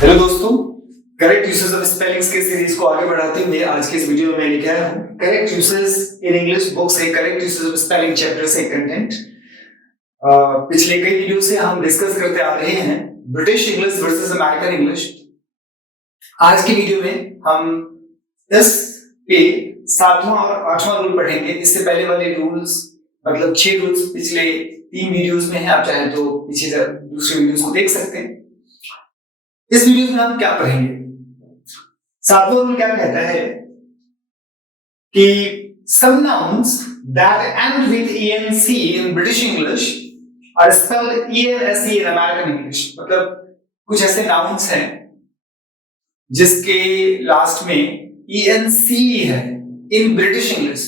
Hello दोस्तों, correct usage of spellings के series को आगे बढ़ाते हुए आज के इस वीडियो में लिखा है correct usage in English book से correct usage of spelling chapter से कंटेंट। पिछले कई वीडियो से हम डिस्कस करते आ रहे हैं British English versus American English. आज की वीडियो में हम इस पे 7वां और 8वां रूल पढ़ेंगे। इससे पहले वाले रूल्स मतलब 6 रूल्स पिछले 3 वीडियोस में है, आप चाहे तो पीछे दूसरे वीडियोस को देख सकते हैं। इस वीडियो में हम क्या पढ़ेंगे? 7वां रूल क्या कहता है कि some nouns that end with enc in British English are spelled ence in American English। मतलब कुछ ऐसे nouns हैं जिसके लास्ट में enc है in British English,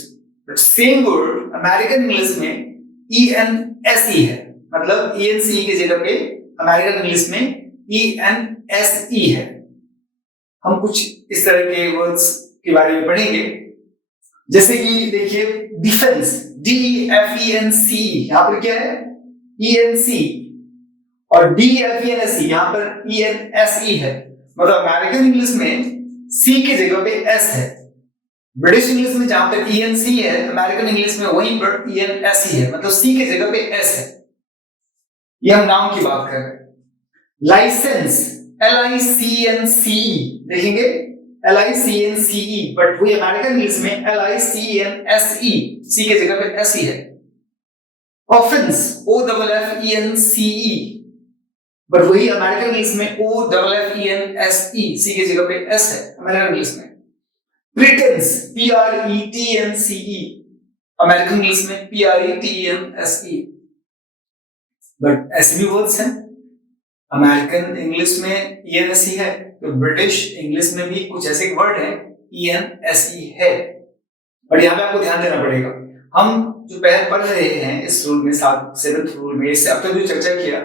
but same word American English में ence है। मतलब enc की जगह पे American English में ENSE है। हम कुछ इस तरह के वर्ड्स के बारे में पढ़ेंगे, जैसे कि देखिए डिफेंस DEFENC, यहां पर क्या है ENC, और DEFENSE यहां पर ENSE है। मतलब अमेरिकन इंग्लिश में C की जगह पे S है, ब्रिटिश इंग्लिश में जहां पर ENC है अमेरिकन इंग्लिश में वहीं पर ENSE है, मतलब C की जगह पे S है। ये हम नाउन की बात कर रहे हैं। लाइसेंस LICNCE देखेंगे LICNCE, बट वही अमेरिकन इंग्लिश में LICNSE, C के जगह पे SE है। ऑफेंस OFFENCE, बट वही अमेरिकन इंग्लिश में OFFENSE, C के जगह पे S है अमेरिकन इंग्लिश में। प्रिटेंस PRETENCE, अमेरिकन इंग्लिश में PRETENSE, बट ऐसे भी वर्ड्स हैं। अमेरिकन इंग्लिश में ENSE है तो ब्रिटिश इंग्लिश में भी कुछ ऐसे वर्ड हैं ENSE है, और यहाँ पे आपको ध्यान देना पड़ेगा। हम जो पढ़ रहे हैं इस रूल में 7th रूल में, इससे अब तक जो चर्चा किया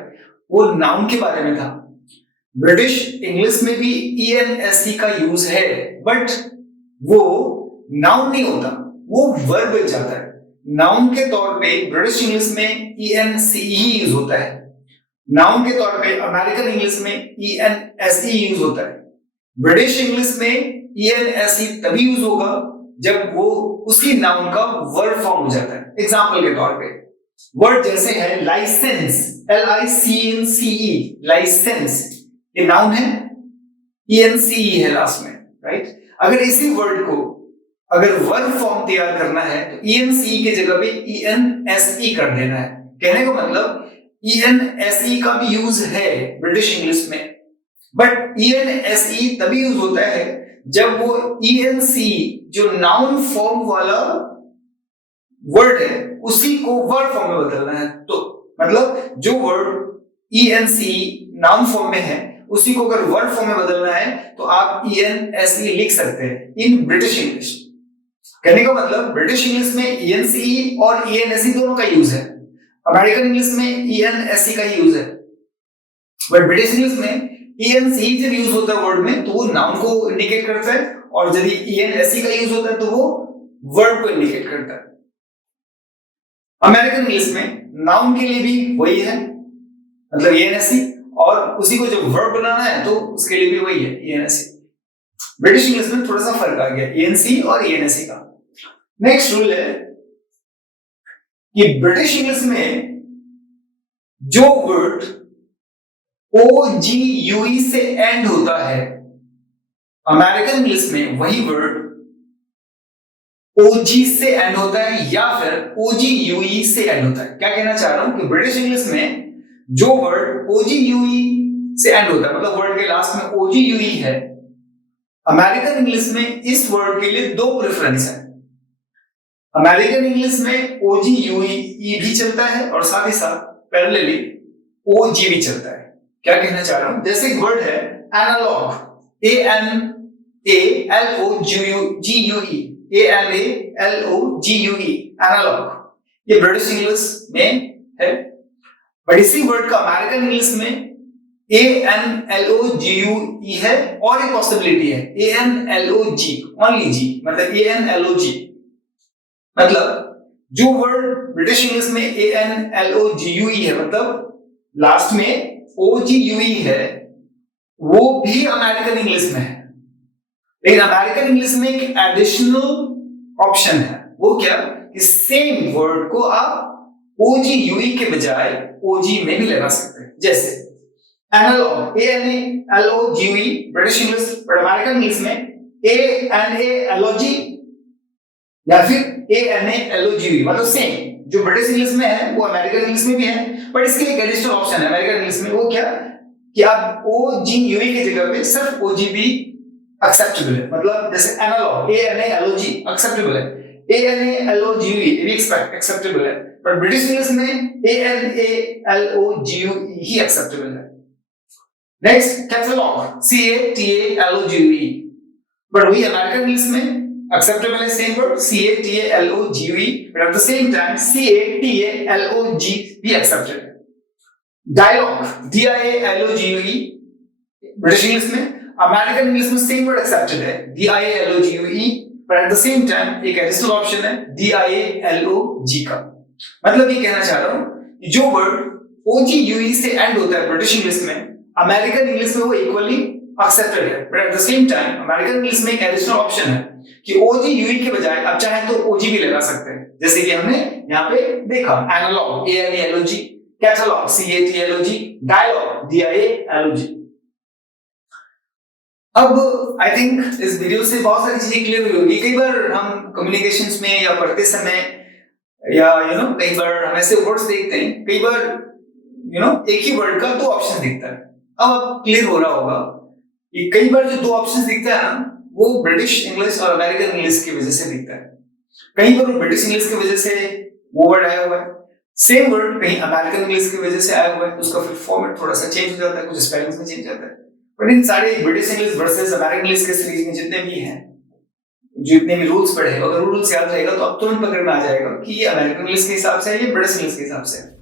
वो नाउन के बारे में था। ब्रिटिश इंग्लिश में भी ENSE का यूज है, बट वो नाउन नहीं होता, वो वर्ब बन जाता है। नाउन के तौर पे ब्रिटिश इंग्लिश में ENCE ही यूज होता है, नाउन के तौर पे अमेरिकन इंग्लिश में ENSE यूज होता है। ब्रिटिश इंग्लिश में ENSE तभी यूज होगा जब वो उसी नाउन का वर्ब फॉर्म हो जाता है। एग्जांपल के तौर पे वर्ड जैसे है लाइसेंस LICNCE, लाइसेंस ये नाउन है, ENCE है लास्ट में, राइट। अगर इसी वर्ड को अगर वर्ब फॉर्म तैयार करना है तो ENCE के जगह पे ENSE कर देना है। कहने का मतलब ENSE का भी यूज है ब्रिटिश इंग्लिश में, बट ENSE तभी यूज होता है जब वो ENC जो नाउन फॉर्म वाला वर्ड है उसी को वर्ड फॉर्म में बदलना है। तो मतलब जो वर्ड ENC नाउन फॉर्म में है उसी को अगर वर्ड फॉर्म में बदलना है तो आप ENSE लिख सकते हैं इन ब्रिटिश इंग्लिश। कहने का मतलब ब्रिटिश इंग्लिश में ENCE और ENSE दोनों का यूज है, अमेरिकन इंग्लिश में ENSE का यूज है, बट ब्रिटिश इंग्लिश में ENCE जब यूज होता है वर्ड में तो वो नाउन को इंडिकेट करता है, और यदि ENSE का यूज होता है तो वो वर्ड को इंडिकेट करता है। अमेरिकन इंग्लिश में नाउन के लिए भी वही है, मतलब ENSE, और उसी को जब वर्ब बनाना है तो उसके लिए भी वही है ENSE। ब्रिटिश इंग्लिश में थोड़ा सा फर्क आ गया ENC और ENSE का। नेक्स्ट रूल है कि ब्रिटिश इंग्लिश में जो वर्ड OGUE से एंड होता है अमेरिकन इंग्लिश में वही वर्ड OG से एंड होता है या फिर OGUE से एंड होता है। क्या कहना चाह रहा हूं कि ब्रिटिश इंग्लिश में जो वर्ड OGUE से एंड होता है, मतलब वर्ड के लास्ट में OGUE है, अमेरिकन इंग्लिश में इस वर्ड के लिए 2 प्रेफरेंस है। अमेरिकन इंग्लिश में OGUE भी चलता है और साथ ही साथ पैरेलली OG भी चलता है। क्या कहना चाह रहा हूं, जैसे एक वर्ड है एनालॉग ANALOGUE एनालॉग, ये ब्रिटिश इंग्लिश में है, बट इसी वर्ड का अमेरिकन इंग्लिश में ANLOGUE है, और एक पॉसिबिलिटी है ANLOG, ओनली G, मतलब ANLOG। मतलब जो वर्ड ब्रिटिश इंग्लिश में ANLOGUE है मतलब लास्ट में OGUE है, वो भी अमेरिकन इंग्लिश में है, लेकिन अमेरिकन इंग्लिश में एक एडिशनल ऑप्शन है। वो क्या कि सेम वर्ड को आप ओजी यूई के बजाय ओजी में भी लगा सकते हैं। जैसे analogue, ANALOGUE British English, but American English में ANALOG या फिर ANALOGUE, मतलब सेम जो ब्रिटिश इंग्लिश में है वो अमेरिकन इंग्लिश में भी है, बट इसके एक एडिशनल ऑप्शन है अमेरिकन इंग्लिश में। वो क्या कि आप OGUE की जगह पे सिर्फ OG भी एक्सेप्टेबल है। मतलब जैसे एनालॉग ANALOG एक्सेप्टेबल है, ANALOGUE ये भी एक्सेप्टेबल है, बट ब्रिटिश इंग्लिश में ANALOGUE ही एक्सेप्टेबल है। नेक्स्ट कैटलॉग, CATALOGUE, बट वही अमेरिकन इंग्लिश में acceptable है same word CATALOGUE, but at the same time CATALOG भी accepted है। डायलॉग DIALOGUE ब्रिटिश इंग्लिश में, अमेरिकन इंग्लिश में सेम वर्ड accepted है DIALOGUE, but at the same time एक additional option है DIALOG का। मतलब ये कहना चाह रहा हूं कि जो वर्ड OGUE से एंड होता है ब्रिटिश इंग्लिश में, अमेरिकन इंग्लिश में वो इक्वली एक्सेप्टेड है, but at the same time American English में एक एडिशनल ऑप्शन है कि OGUE के बजाय आप चाहें तो OG भी लगा सकते हैं, जैसे कि हमने यहाँ पे देखा analog ANALOG, catalog CATALOG, dialog DIALOG। अब आई थिंक इस वीडियो से बहुत सारी चीजें क्लियर हुई होगी। कई बार हम कम्युनिकेशंस में या पढ़ते समय या कई बार हम ऐसे वर्ड्स देखते हैं, कई बार एक ही वर्ड का दो ऑप्शन दिखता है। अब क्लियर हो रहा होगा कि कई बार जो दो ऑप्शन दिखता है ना, वो ब्रिटिश इंग्लिश और अमेरिकन इंग्लिश की वजह से दिखता है। कहीं पर वो ब्रिटिश इंग्लिश की वजह से वो वर्ड आया हुआ है, सेम वर्ड कहीं अमेरिकन इंग्लिश की वजह से आया हुआ है, उसका फिर फॉर्मेट थोड़ा सा चेंज हो जाता है, कुछ स्पेलिंग्स में चेंज होता है। बट इन सारे British English versus American English के सीरीज में जितने भी हैं, जितने भी रूल्स पढ़े, अगर रूल्स याद रहेगा तो अब तुरंत पकड़ में आ जाएगा कि ये अमेरिकन इंग्लिश के हिसाब से है, ये ब्रिटिश इंग्लिश के हिसाब से है।